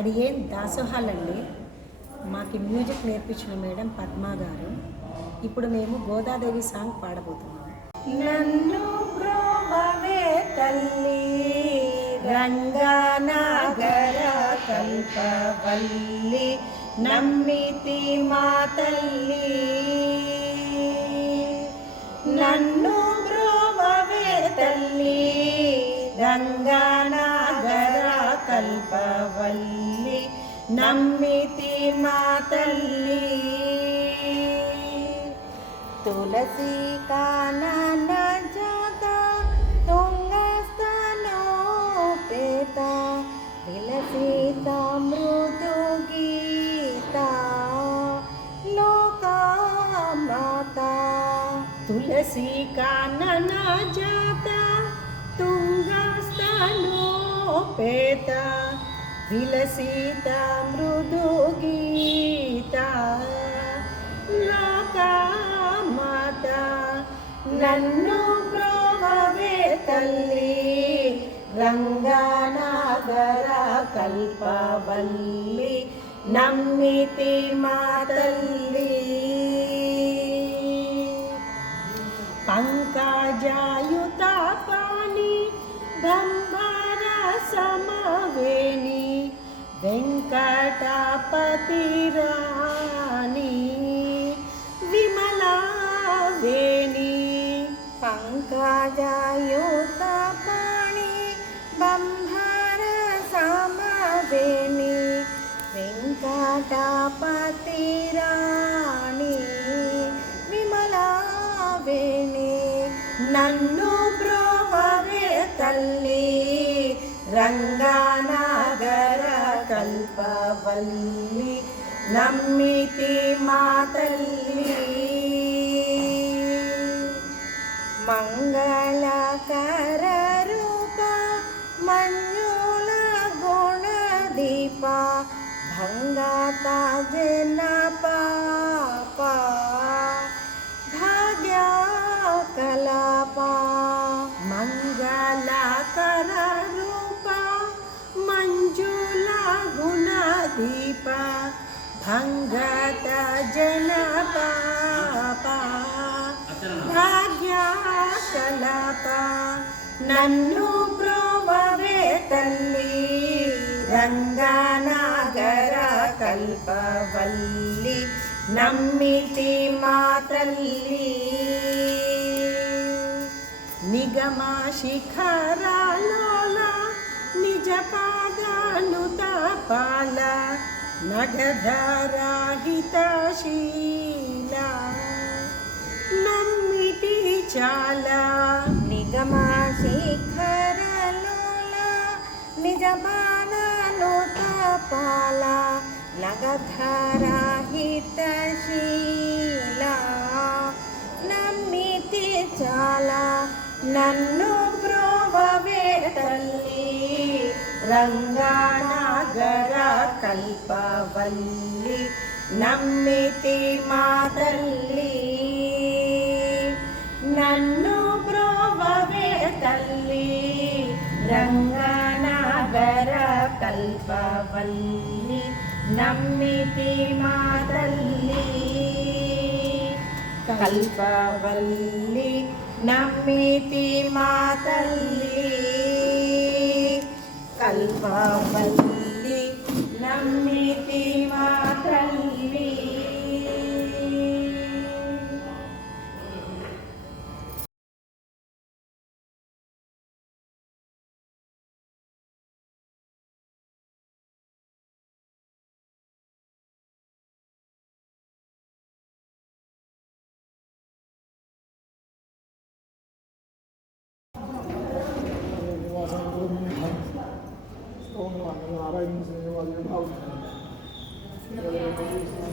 అడిగేన్ దాసోహాలండి. మాకు మ్యూజిక్ నేర్పించిన మేడం పద్మ గారు. ఇప్పుడు మేము గోదాదేవి సాంగ్ పాడబోతున్నాం. నన్ను బ్రోవవే తల్లి రంగనాగర కల్పవల్లి నమ్మితి మా తల్లి. నన్ను బ్రోవవే తల్లి రంగనాగర కల్పవల్లి నమ్మితి మా తల్లి. తులసి కానన జాత తుంగస్తనోపేత విలసిత మృదు గీత లోకమాత. తులసి కానన జాత తుంగస్తనోపేత విలసిత మృదు గీత లోకమాత. నన్ను బ్రోవవే తల్లి రంగనాగర కల్పవల్లి నమ్మితి మా తల్లి. పంకజాయుత పాణి గంభర సమవేణి వెంకటపతి రాణి విమలావేణి. పంకజాయుత పాణి బంభర సమవేణి వెంకటపతి రాణి విమలావేణి. నన్ను బ్రోవవే తల్లి రంగనాగర కల్పవల్లి నమ్మితి మా తల్లి. మంగళకర రూప మంజుల గుణదీప భంగత జన పాప భాగ్య కలాప. మంగళకర రూప మంజుల గుణదీప భంగత జన పాప భాగ్య కలాప. నన్ను బ్రోవవే తల్లి రంగనాగర కల్పవల్లి నమ్మితి మా తల్లి. నిగమ శిఖరాలోల నిజ పాదానుత పాల నగధరాహిత శీల నమ్మితి చాలా. నిగమ శిఖరలోల నిజ పాదానుత పాల నగధరాహిత శీల నమ్మితి చాలా. నన్ను బ్రోవవే తల్లి రంగనాగర కల్పవల్లి నమ్మితి మా తల్లి. నన్ను బ్రోవవే తల్లి రంగనాగర కల్పవల్లి నమ్మితి మా తల్లి. కల్పవల్లి నమ్మితి మా తల్లి. కల్పవల్లి నమ్మితి మా తల్లి. Naरायण से